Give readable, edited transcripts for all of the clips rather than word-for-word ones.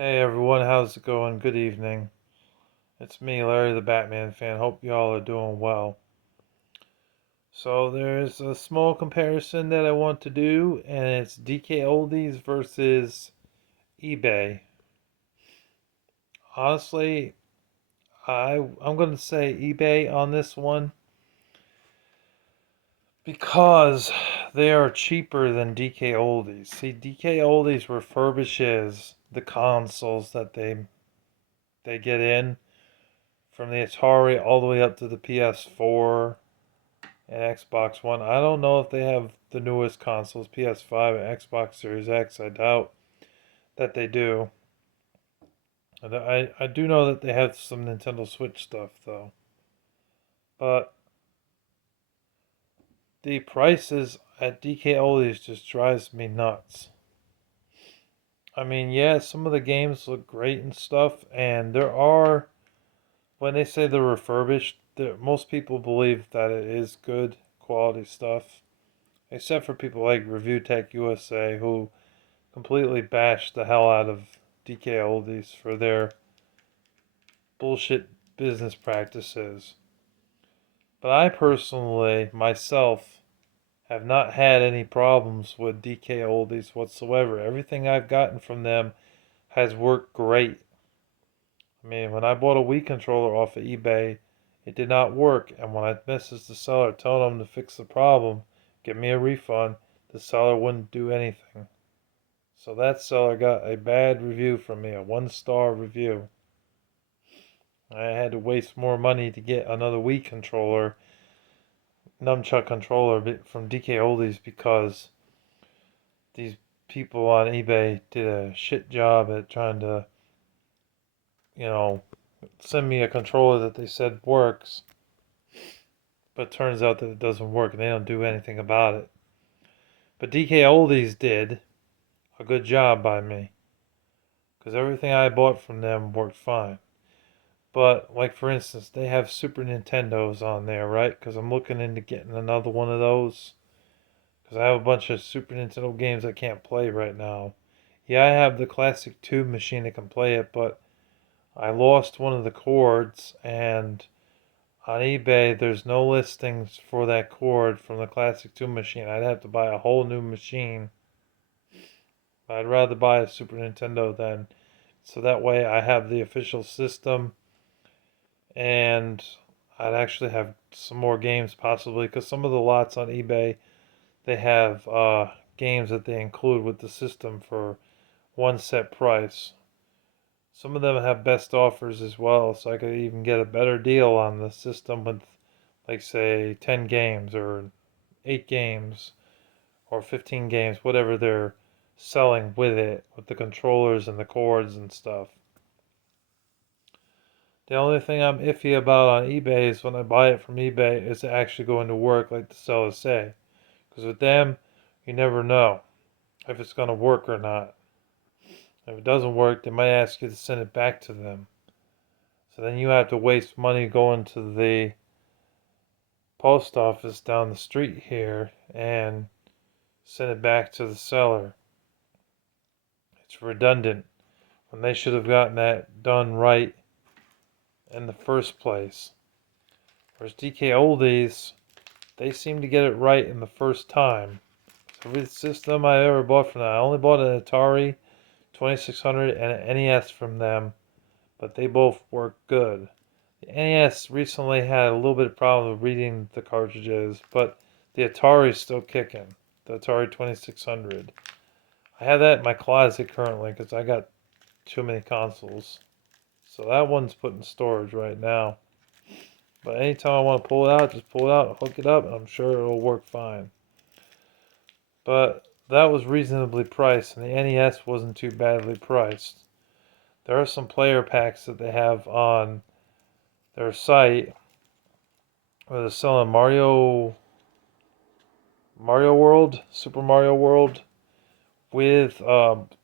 Hey everyone, how's it going? Good evening. It's me, Larry the Batman fan. Hope y'all are doing well. So there's a small comparison that I want to do, and it's DK Oldies versus eBay. Honestly, I'm gonna say eBay on this one because they are cheaper than DK Oldies. See, DK Oldies refurbishes the consoles that they get in from the Atari all the way up to the PS4 and Xbox One. I don't know if they have the newest consoles, PS5 and Xbox Series X. I doubt that they do. I do know that they have some Nintendo Switch stuff though. But the prices at DK Oldies just drives me nuts. I mean, yeah, some of the games look great and stuff, and there are, when they say they're refurbished, most people believe that it is good quality stuff. Except for people like Review Tech USA who completely bashed the hell out of DK Oldies for their bullshit business practices. But I personally, myself, have not had any problems with DK Oldies whatsoever. Everything I've gotten from them has worked great. I mean, when I bought a Wii controller off of eBay, it did not work. And when I messaged the seller telling him to fix the problem, give me a refund, the seller wouldn't do anything. So that seller got a bad review from me, a 1-star review. I had to waste more money to get another Wii controller, nunchuck controller from DK Oldies because these people on eBay did a shit job at trying to, you know, send me a controller that they said works, but it turns out that it doesn't work and they don't do anything about it. But DK Oldies did a good job by me because everything I bought from them worked fine. But, like, for instance, they have Super Nintendos on there, right? Because I'm looking into getting another one of those. Because I have a bunch of Super Nintendo games I can't play right now. Yeah, I have the Classic Tube machine that can play it, but I lost one of the cords, and on eBay, there's no listings for that cord from the Classic Tube machine. I'd have to buy a whole new machine. I'd rather buy a Super Nintendo then. So that way I have the official system and I'd actually have some more games possibly because some of the lots on eBay they have games that they include with the system for one set price. Some of them have best offers as well, so I could even get a better deal on the system with, like, say, 10 games or 8 games or 15 games, whatever they're selling with it, with the controllers and the cords and stuff. The only thing I'm iffy about on eBay is when I buy it from eBay, is it actually going to work like the sellers say? Because with them, you never know if it's going to work or not. If it doesn't work, they might ask you to send it back to them. So then you have to waste money going to the post office down the street here and send it back to the seller. It's redundant when they should have gotten that done right in the first place. Whereas DK Oldies, they seem to get it right in the first time. So every system I ever bought from them, I only bought an Atari 2600 and an NES from them, but they both work good. The NES recently had a little bit of problem with reading the cartridges, but the Atari is still kicking. The Atari 2600. I have that in my closet currently because I got too many consoles. So that one's put in storage right now. But anytime I want to pull it out, just pull it out, hook it up, and I'm sure it'll work fine. But that was reasonably priced, and the NES wasn't too badly priced. There are some player packs that they have on their site where they're selling Mario World, Super Mario World, with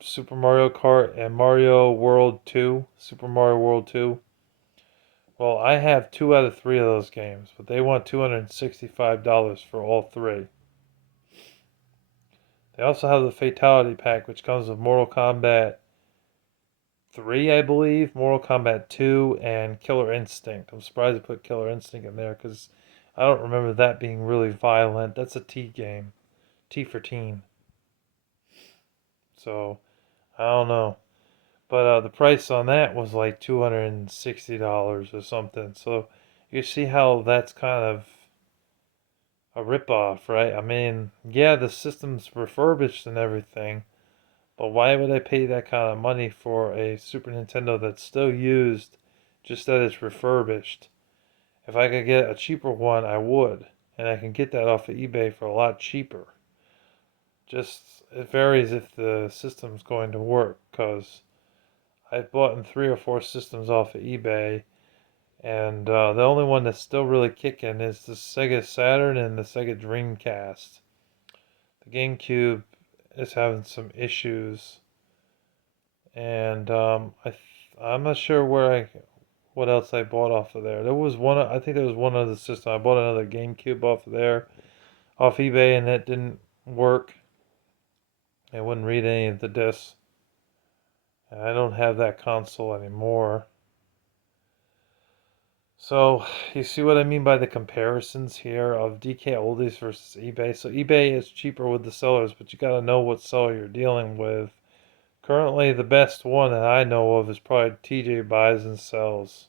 Super Mario Kart and Mario World 2, Super Mario World 2. Well, I have 2 out of 3 of those games, but they want $265 for all 3. They also have the Fatality Pack, which comes with Mortal Kombat 3, I believe, Mortal Kombat 2, and Killer Instinct. I'm surprised they put Killer Instinct in there because I don't remember that being really violent. That's a T game, T for teen. So I don't know, but the price on that was like $260 or something. So you see how that's kind of a ripoff, right? I mean, yeah, the system's refurbished and everything, but why would I pay that kind of money for a Super Nintendo that's still used, just that it's refurbished? If I could get a cheaper one, I would, and I can get that off of eBay for a lot cheaper. Just it varies if the system's going to work, because I've bought in 3 or 4 systems off of eBay, and the only one that's still really kicking is the Sega Saturn and the Sega Dreamcast. The GameCube is having some issues, and I'm not sure what else I bought off of there. There was one, I think there was one other system. I bought another GameCube off of there, off eBay, and that didn't work. I wouldn't read any of the discs. And I don't have that console anymore. So you see what I mean by the comparisons here of DK Oldies versus eBay. So eBay is cheaper with the sellers, but you got to know what seller you're dealing with. Currently, the best one that I know of is probably TJ Buys and Sells,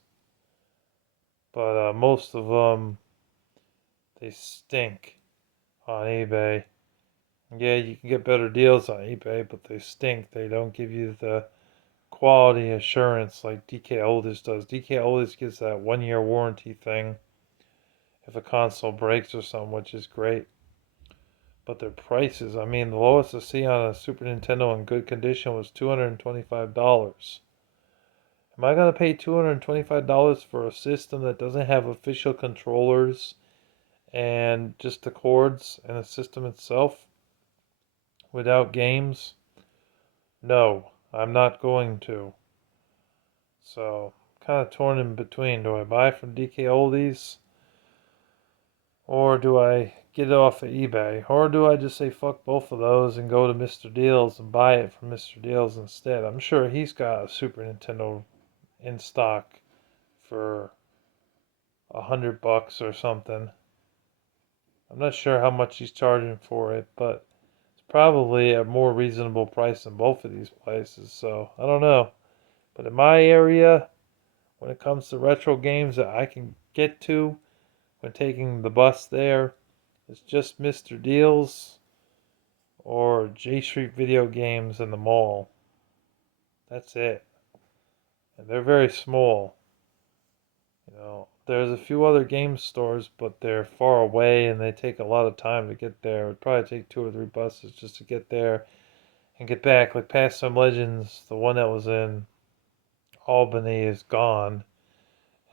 but most of them they stink on eBay. Yeah, you can get better deals on eBay, but they stink. They don't give you the quality assurance like DK Oldies does. DK Oldies gives that 1 year warranty thing if a console breaks or something, which is great. But their prices, I mean, the lowest I see on a Super Nintendo in good condition was $225. Am I going to pay $225 for a system that doesn't have official controllers and just the cords and the system itself without games? No, I'm not going to. So, kind of torn in between. Do I buy from DK Oldies? Or do I get it off of eBay? Or do I just say fuck both of those and go to Mr. Deals and buy it from Mr. Deals instead? I'm sure he's got a Super Nintendo in stock for $100 or something. I'm not sure how much he's charging for it, but it's probably a more reasonable price than both of these places. So I don't know. But in my area, when it comes to retro games that I can get to when taking the bus there, it's just Mr. Deals or J Street Video Games in the mall. That's it. And they're very small. There's a few other game stores, but they're far away and they take a lot of time to get there. It would probably take 2 or 3 buses just to get there and get back. Like Pastime Legends, the one that was in Albany is gone.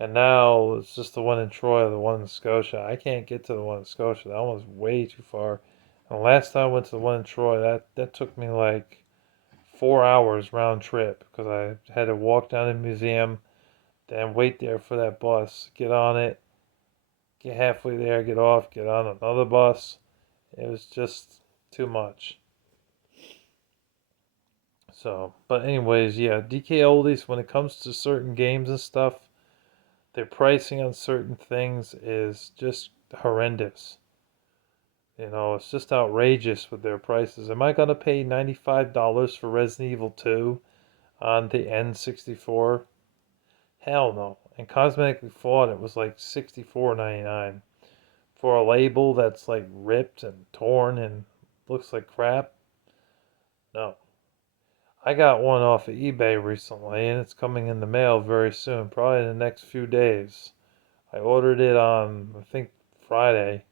And now it's just the one in Troy, the one in Scotia. I can't get to the one in Scotia. That one was way too far. And the last time I went to the one in Troy, that took me like 4 hours round trip because I had to walk down to the museum, then wait there for that bus, get on it, get halfway there, get off, get on another bus. It was just too much. So, but anyways, yeah, DK Oldies, when it comes to certain games and stuff, their pricing on certain things is just horrendous. It's just outrageous with their prices. Am I going to pay $95 for Resident Evil 2 on the N64? Hell no. And Cosmetically Flawed, it was like $64.99 for a label that's like ripped and torn and looks like crap. No. I got one off of eBay recently and it's coming in the mail very soon, probably in the next few days. I ordered it on, I think, Friday.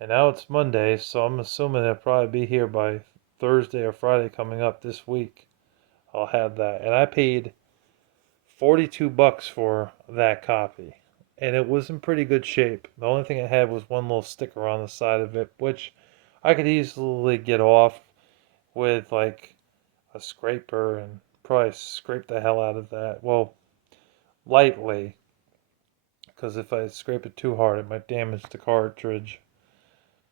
And now it's Monday, so I'm assuming it'll probably be here by Thursday or Friday coming up this week. I'll have that. And I paid $42 for that copy. And it was in pretty good shape. The only thing it had was one little sticker on the side of it, which I could easily get off with like a scraper and probably scrape the hell out of that. Well, lightly, because if I scrape it too hard, it might damage the cartridge.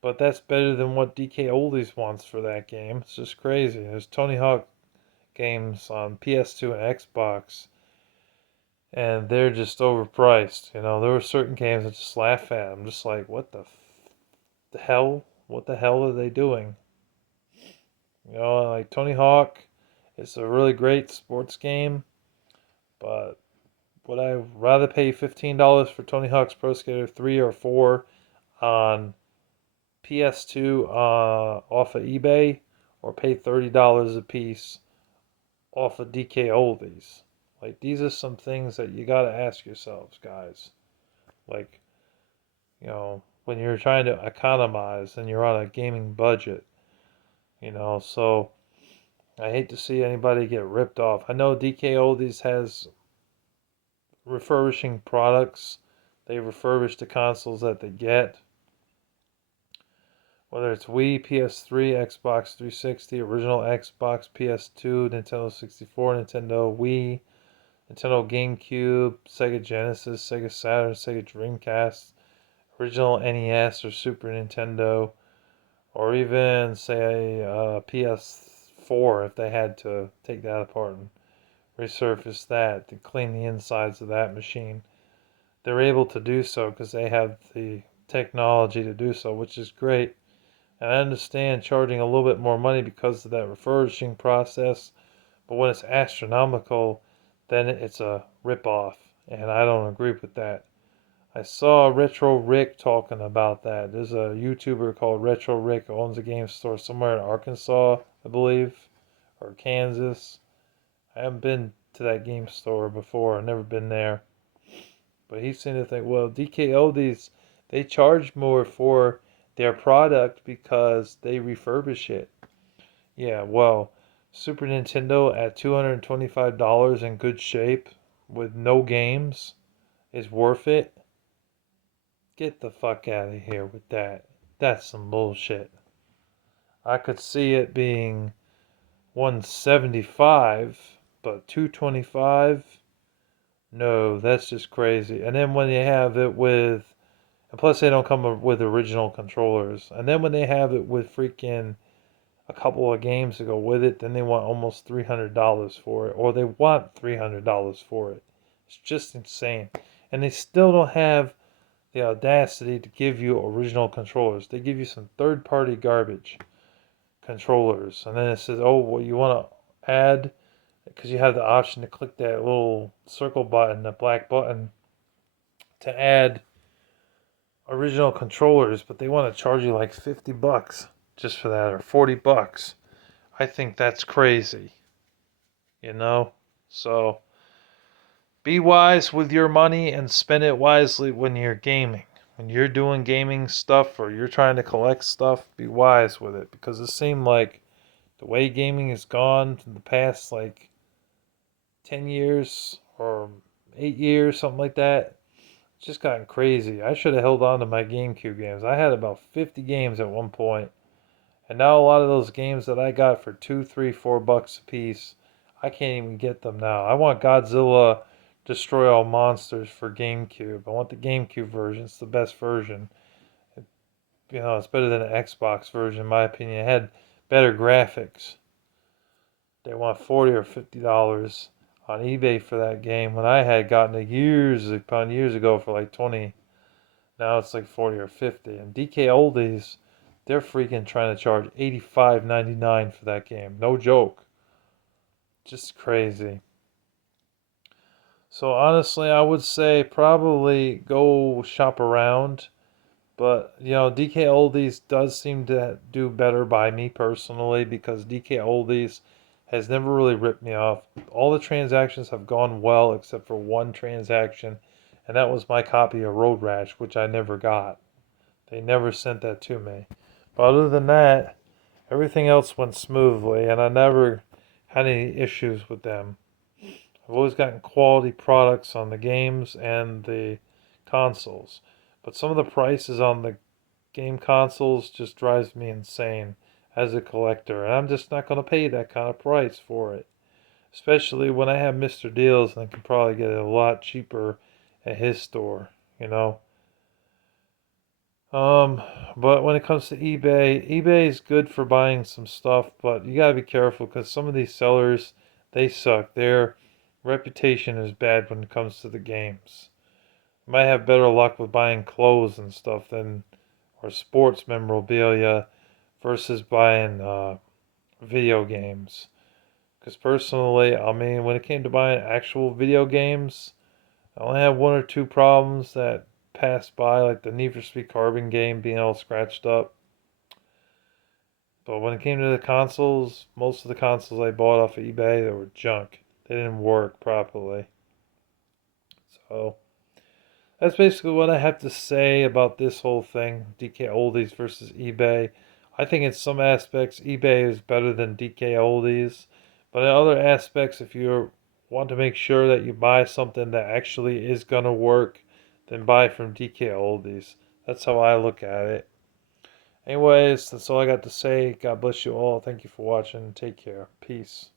But that's better than what DK Oldies wants for that game. It's just crazy. There's Tony Hawk games on PS2 and Xbox, and they're just overpriced. There were certain games I just laugh at. I'm just like, what the hell? What the hell are they doing? Like Tony Hawk, it's a really great sports game, but would I rather pay $15 for Tony Hawk's Pro Skater 3 or 4 on PS2 off of eBay, or pay $30 a piece off of DK Oldies? Like, these are some things that you got to ask yourselves, guys. Like, when you're trying to economize and you're on a gaming budget, so I hate to see anybody get ripped off. I know DK Oldies has refurbishing products. They refurbish the consoles that they get, whether it's Wii, PS3, Xbox 360, original Xbox, PS2, Nintendo 64, Nintendo Wii, Nintendo GameCube, Sega Genesis, Sega Saturn, Sega Dreamcast, original NES or Super Nintendo, or even, say, PS4 if they had to take that apart and resurface that to clean the insides of that machine. They're able to do so because they have the technology to do so, which is great. And I understand charging a little bit more money because of that refurbishing process, but when it's astronomical, then it's a ripoff, and I don't agree with that. I saw Retro Rick talking about that. There's a YouTuber called Retro Rick who owns a game store somewhere in Arkansas, I believe, or Kansas. I haven't been to that game store before. I've never been there. But he seemed to think, well, DKLDs, they charge more for their product because they refurbish it. Yeah, well, Super Nintendo at $225 in good shape with no games is worth it. Get the fuck out of here with that. That's some bullshit. I could see it being 175, but 225? No, that's just crazy. And then when they have it with, and plus they don't come with original controllers. And then when they have it with freaking a couple of games to go with it, then they want almost $300 for it, or they want $300 for it. It's just insane. And they still don't have the audacity to give you original controllers. They give you some third-party garbage controllers, and then it says, "Oh, well, you want to add," because you have the option to click that little circle button, the black button, to add original controllers, but they want to charge you like $50 just for that, or $40. I think that's crazy, you know? So be wise with your money and spend it wisely when you're gaming. When you're doing gaming stuff or you're trying to collect stuff, be wise with it, because it seemed like the way gaming has gone in the past like 10 years or 8 years, something like that, it's just gotten crazy. I should have held on to my GameCube games. I had about 50 games at one point, and now a lot of those games that I got for 2, 3, $4 a piece, I can't even get them now. I want Godzilla Destroy All Monsters for GameCube. I want the GameCube version. It's the best version. It's better than the Xbox version in my opinion. It had better graphics. They want $40 or $50 on eBay for that game when I had gotten it years upon years ago for like 20. Now it's like 40 or 50. And DK Oldies, they're freaking trying to charge $85.99 for that game. No joke. Just crazy. So honestly, I would say probably go shop around. But, DK Oldies does seem to do better by me personally, because DK Oldies has never really ripped me off. All the transactions have gone well except for one transaction, and that was my copy of Road Rash, which I never got. They never sent that to me. But other than that, everything else went smoothly, and I never had any issues with them. I've always gotten quality products on the games and the consoles. But some of the prices on the game consoles just drives me insane as a collector. And I'm just not going to pay that kind of price for it. Especially when I have Mr. Deals and I can probably get it a lot cheaper at his store, you know. But when it comes to eBay, eBay is good for buying some stuff, but you gotta be careful because some of these sellers, They suck. Their reputation is bad when it comes to the games. You might have better luck with buying clothes and stuff than or sports memorabilia versus buying video games. Because personally, I mean, when it came to buying actual video games, I only have one or two problems that passed by, like the Need for Speed Carbon game being all scratched up. But when it came to the consoles, most of the consoles I bought off of eBay, they were junk. They didn't work properly. So that's basically what I have to say about this whole thing, DK Oldies versus eBay. I think in some aspects eBay is better than DK Oldies, but in other aspects, if you want to make sure that you buy something that actually is gonna work, then buy from DK Oldies. That's how I look at it. Anyways, that's all I got to say. God bless you all. Thank you for watching. Take care. Peace.